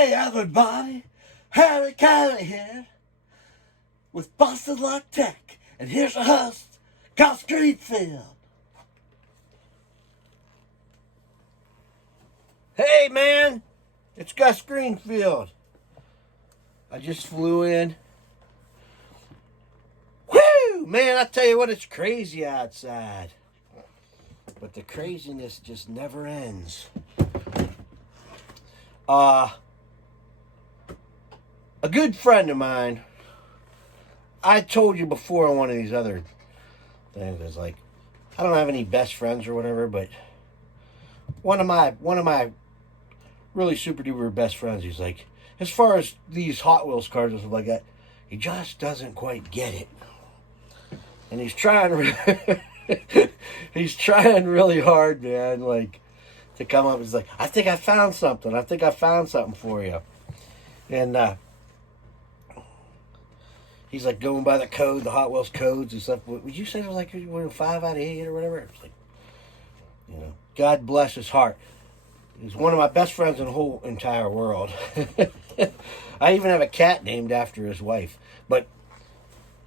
Hey everybody, Harry Carey here with Boston Lock Tech, and here's your host, Gus Greenfield. Hey man, it's Gus Greenfield. I just flew in. Whoo! Man, I tell you what, it's crazy outside. But the craziness just never ends. A good friend of mine, I told you before on one of these other things, is like, I don't have any best friends or whatever, but one of my really super duper best friends, he's like, as far as these Hot Wheels cars and stuff like that, he just doesn't quite get it. And he's trying he's trying really hard, man, like, to come up. He's like, I think I found something for you. And he's like going by the code, the Hot Wheels codes and stuff. Would you say it was like 5 out of 8 or whatever? It's like, you know, God bless his heart. He's one of my best friends in the whole entire world. I even have a cat named after his wife. But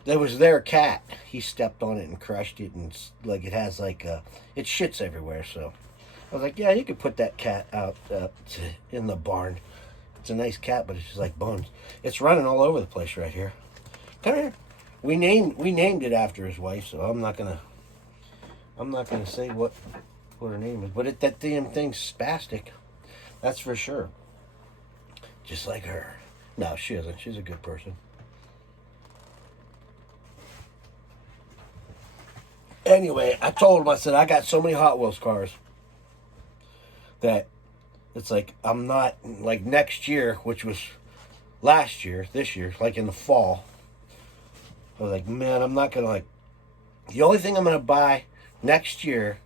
that was their cat. He stepped on it and crushed it, and like it has like it shits everywhere. So I was like, yeah, you could put that cat out in the barn. It's a nice cat, but it's just like bones. It's running all over the place right here. Come here. We named it after his wife, so I'm not gonna say what her name is. But that damn thing's spastic. That's for sure. Just like her. No, she isn't. She's a good person. Anyway, I told him, I said, I got so many Hot Wheels cars that it's like, I'm not, like next year, which was this year, like in the fall, I was like, man, I'm not going to like, the only thing I'm going to buy next year,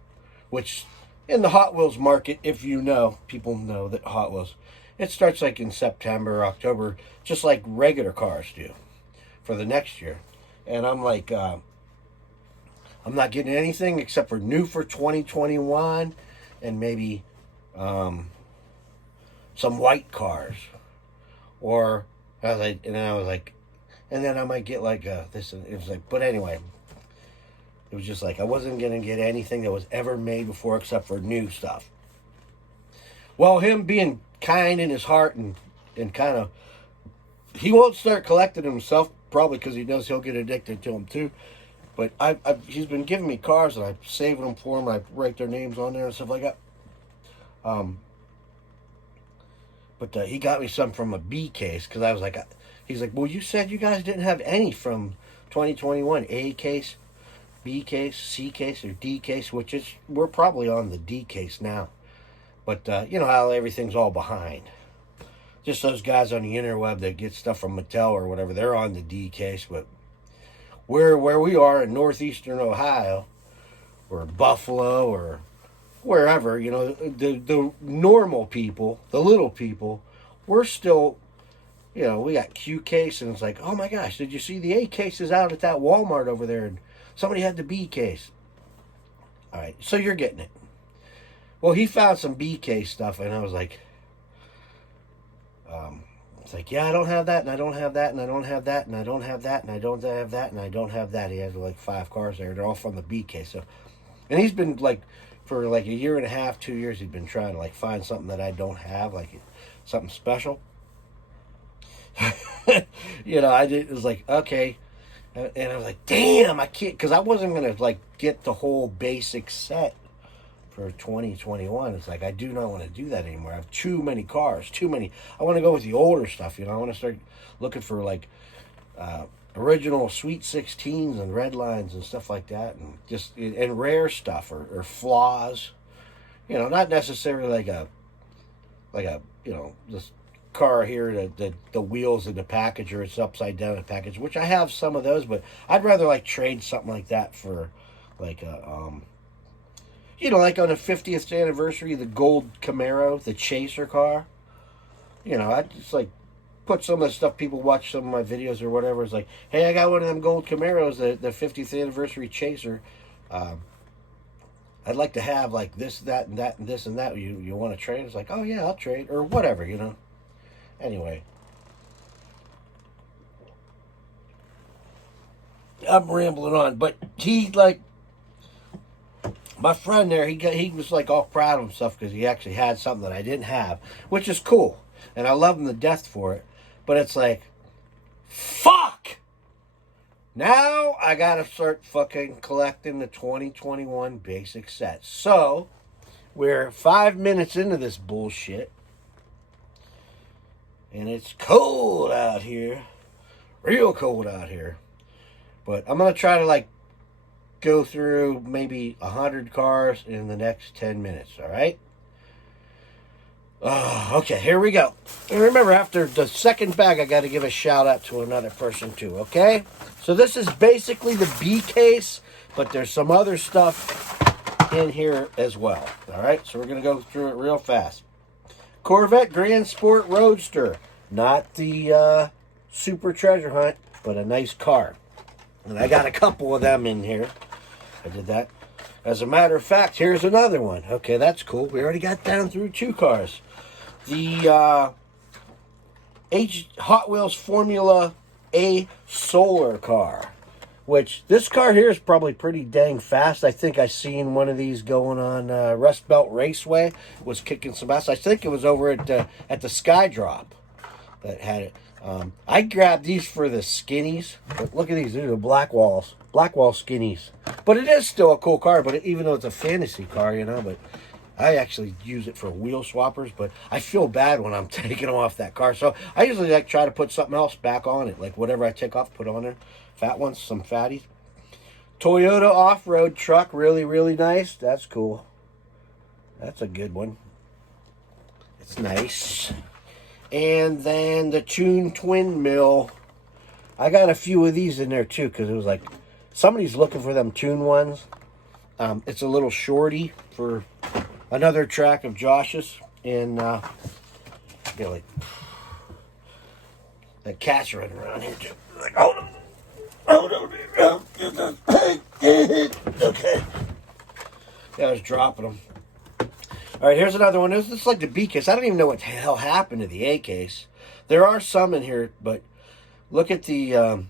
which in the Hot Wheels market, if you know, people know that Hot Wheels, it starts like in September, October, just like regular cars do for the next year. And I'm like, I'm not getting anything except for new for 2021 and maybe some white cars. Or I was like, and then I might get like this. And it was like, but anyway, it was just like I wasn't gonna get anything that was ever made before except for new stuff. Well, him being kind in his heart and kind of, he won't start collecting himself probably because he knows he'll get addicted to them too. But he's been giving me cars, and I'm saving them for him. I write their names on there and stuff like that. But he got me some from a B case, because I was like, he's like, well, you said you guys didn't have any from 2021. A case, B case, C case, or D case, which is, we're probably on the D case now. But you know how everything's all behind. Just those guys on the interweb that get stuff from Mattel or whatever, they're on the D case, but where we are in northeastern Ohio, or Buffalo, or wherever, you know, the normal people, the little people, we're still, you know, we got Q case, and it's like, oh my gosh, did you see the A cases out at that Walmart over there? And somebody had the B case. All right, so you're getting it. Well, he found some B case stuff, and I was like, it's like, yeah, I don't have that, and I don't have that, and I don't have that, and I don't have that, and I don't have that, and I don't have that. He has like 5 cars there. They're all from the B case. So, and he's been like, for like a year and a half, 2 years, he's been trying to like find something that I don't have, like something special. You know, it was like, okay. And I was like, damn, I can't, because I wasn't going to like get the whole basic set for 2021. It's like, I do not want to do that anymore. I have too many cars, too many. I want to go with the older stuff, you know. I want to start looking for like original Sweet 16s and red lines and stuff like that, and just and rare stuff or flaws, you know, not necessarily like a you know, this car here that the wheels in the package or it's upside down in the package, which I have some of those, but I'd rather like trade something like that for like a you know, like on the 50th anniversary, the gold Camaro, the Chaser car. You know, I just like put some of the stuff, people watch some of my videos or whatever. It's like, hey, I got one of them gold Camaros, the 50th anniversary Chaser. I'd like to have like this, that, and that, and this, and that. You want to trade? It's like, oh yeah, I'll trade, or whatever, you know. Anyway, I'm rambling on, but he like my friend there. He was like all proud of himself because he actually had something that I didn't have, which is cool, and I love him to death for it. But it's like, fuck. Now I gotta start fucking collecting the 2021 basic sets. So we're 5 minutes into this bullshit, and it's cold out here, real cold out here. But I'm gonna try to like go through maybe 100 cars in the next 10 minutes. All right. Okay, here we go. And remember, after the second bag, I got to give a shout out to another person too, okay? So this is basically the B case, but there's some other stuff in here as well, all right? So we're going to go through it real fast. Corvette Grand Sport Roadster. Not the Super Treasure Hunt, but a nice car. And I got a couple of them in here. I did that. As a matter of fact, here's another one. Okay, that's cool. We already got down through 2 cars. The Hot Wheels Formula A solar car, which this car here is probably pretty dang fast. I think I seen one of these going on Rust Belt Raceway, was kicking some ass. I think it was over at the Sky Drop that had it. I grabbed these for the skinnies, but look at these. These are Blackwall skinnies. But it is still a cool car, but even though it's a fantasy car, you know, but I actually use it for wheel swappers, but I feel bad when I'm taking them off that car. So I usually like try to put something else back on it, like whatever I take off, put on there. Fat ones, some fatties. Toyota off-road truck, really, really nice. That's cool. That's a good one. It's nice. And then the Tune Twin Mill. I got a few of these in there too, because it was like somebody's looking for them Tune ones. It's a little shorty for another track of Josh's, and like that cat's running around here too. Like, hold on, okay. Yeah, I was dropping them. All right, here's another one. This is like the B case. I don't even know what the hell happened to the A case. There are some in here, but look at the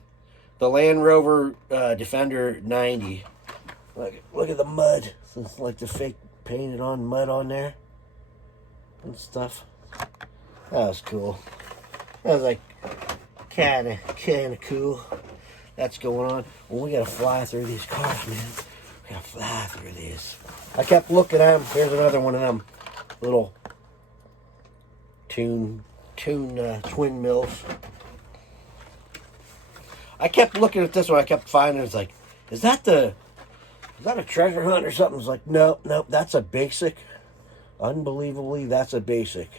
Land Rover Defender 90. Look at the mud. It's like the fake painted on mud on there and stuff. That was cool. That was like kind of cool. That's going on. Well, we gotta fly through these cars, man. We gotta fly through these. I kept looking at them. Here's another one of them little twin mills. I kept looking at this one. I kept finding it's like, is that a treasure hunt or something? It's like, no, that's a basic. Unbelievably, that's a basic.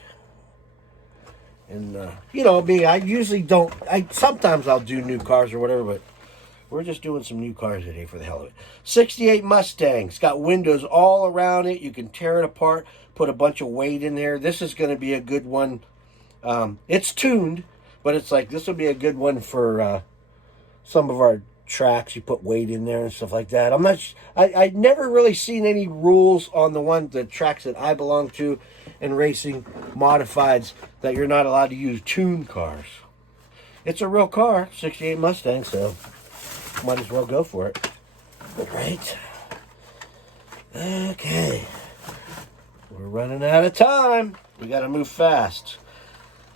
And, you know me, I usually don't, sometimes I'll do new cars or whatever, but we're just doing some new cars today for the hell of it. 68 Mustang. It's got windows all around it. You can tear it apart, put a bunch of weight in there. This is going to be a good one. It's tuned, but it's like, this will be a good one for some of our tracks. You put weight in there and stuff like that. I never really seen any rules on the tracks that I belong to in racing modifieds that you're not allowed to use tuned cars. It's a real car, 68 Mustang, so might as well go for it. All right. Okay. We're running out of time. We got to move fast.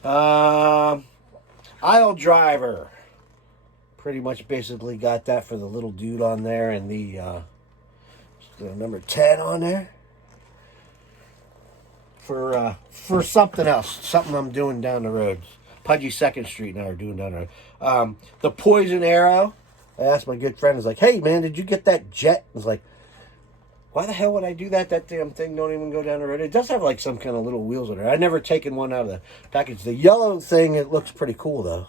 Aisle driver. Pretty much basically got that for the little dude on there and the number 10 on there. For something else. Something I'm doing down the road. Pudgy 2nd Street now are doing down the road. The Poison Arrow. I asked my good friend, I was like, hey man, did you get that jet? I was like, why the hell would I do that? That damn thing don't even go down the road. It does have like some kind of little wheels on it. I've never taken one out of the package. The yellow thing, it looks pretty cool though.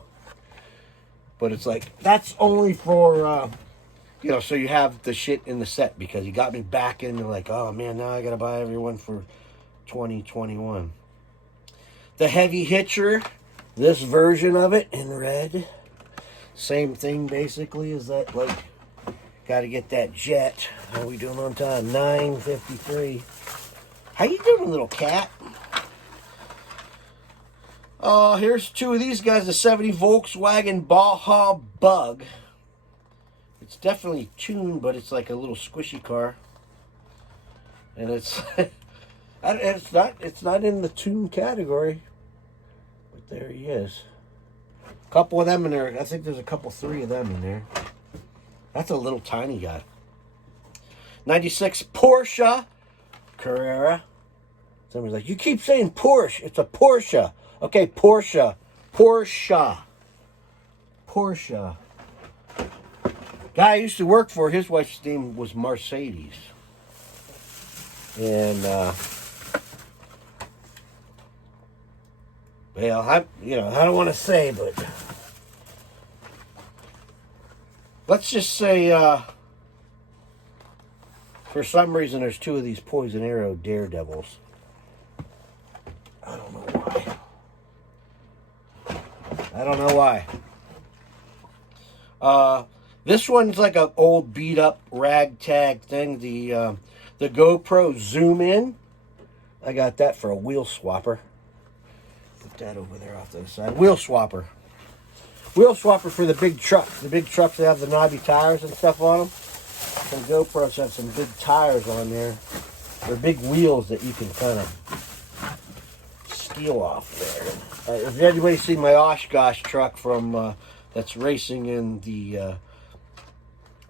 But it's like, that's only for, so you have the shit in the set, because you got me back into like, oh man, now I got to buy everyone for 2021. The Heavy Hitcher, this version of it in red. Same thing basically, is that like, got to get that jet. How are we doing on time? 9:53. How you doing, little cat? Here's two of these guys, the 70 Volkswagen Baja Bug. It's definitely tuned, but it's like a little squishy car. And it's it's not in the tune category. But there he is. A couple of them in there. I think there's a couple, three of them in there. That's a little tiny guy. 96 Porsche Carrera. Somebody's like, you keep saying Porsche. It's a Porsche. Okay, Porsche. Porsche. Porsche. Guy I used to work for, his wife's name was Mercedes. And, well, I don't want to say, but let's just say, for some reason, there's two of these Poison Arrow Daredevils. I don't know why. I don't know why. This one's like an old beat up ragtag thing. The GoPro zoom in. I got that for a wheel swapper. Put that over there off to the side. Wheel swapper. Wheel swapper for the big truck. The big trucks that have the knobby tires and stuff on them. Some GoPros have some big tires on there. They're big wheels that you can kind of steal off there. If anybody seen my Oshkosh truck from that's racing in the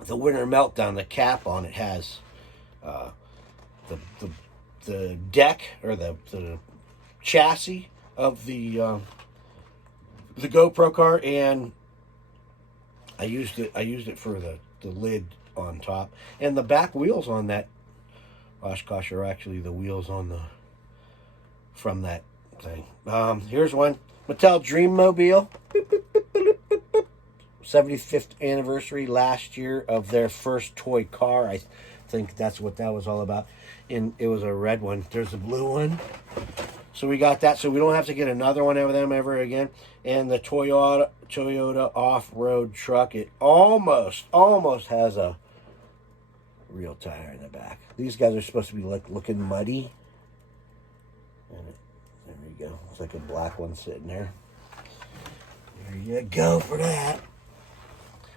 Winter Meltdown, the cap on it has the deck or the chassis of the GoPro car, and I used it for the lid on top, and the back wheels on that Oshkosh are actually the wheels on from that thing. Here's one, Mattel Dreammobile. 75th anniversary last year of their first toy car. I think that's what that was all about. And it was a red one. There's a blue one. So we got that, so we don't have to get another one of them ever again. And the Toyota off-road truck, it almost has a real tire in the back. These guys are supposed to be like looking muddy. And there we go. It's like a black one sitting there. There you go for that.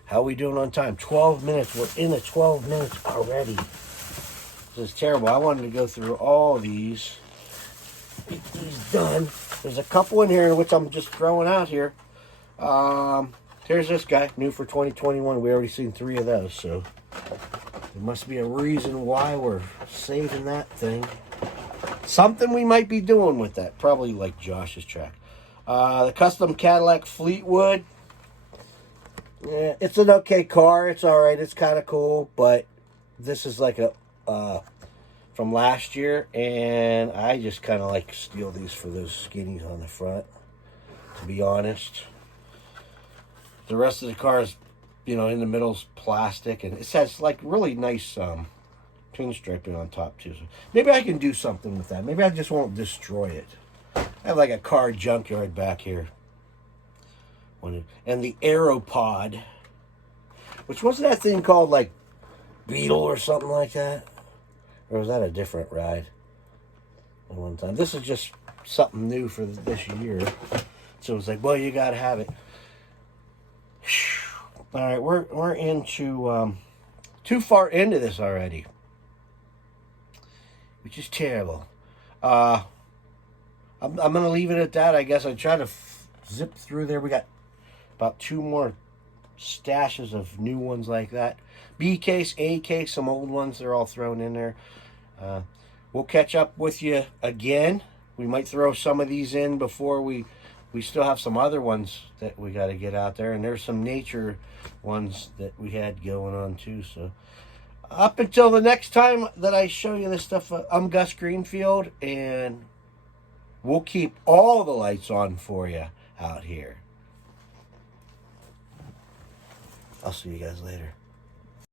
How are we doing on time? 12 minutes. We're in the 12 minutes already. This is terrible. I wanted to go through all these. Get these done. There's a couple in here which I'm just throwing out here. Here's this guy, new for 2021. We already seen 3 of those, so there must be a reason why we're saving that thing. Something we might be doing with that. Probably like Josh's track. The custom Cadillac Fleetwood. Yeah, it's an okay car. It's all right. It's kind of cool, but this is like a from last year, and I just kind of like steal these for those skinnies on the front, to be honest. The rest of the car is, in the middle's plastic, and it has like really nice pinstriping on top too. So maybe I can do something with that. Maybe I just won't destroy it. I have like a car junkyard back here. And the Aeropod, which wasn't that thing called like Beetle or something like that? Or was that a different ride at one time? This is just something new for this year. So it's like, well, you got to have it. All right, we're into too far into this already, which is terrible. I'm going to leave it at that. I guess I try to zip through there. We got about 2 more stashes of new ones like that. B case, A case, some old ones. They're all thrown in there. We'll catch up with you again. We might throw some of these in before we still have some other ones that we got to get out there. And there's some nature ones that we had going on too. So up until the next time that I show you this stuff, I'm Gus Greenfield, and we'll keep all the lights on for you out here. I'll see you guys later.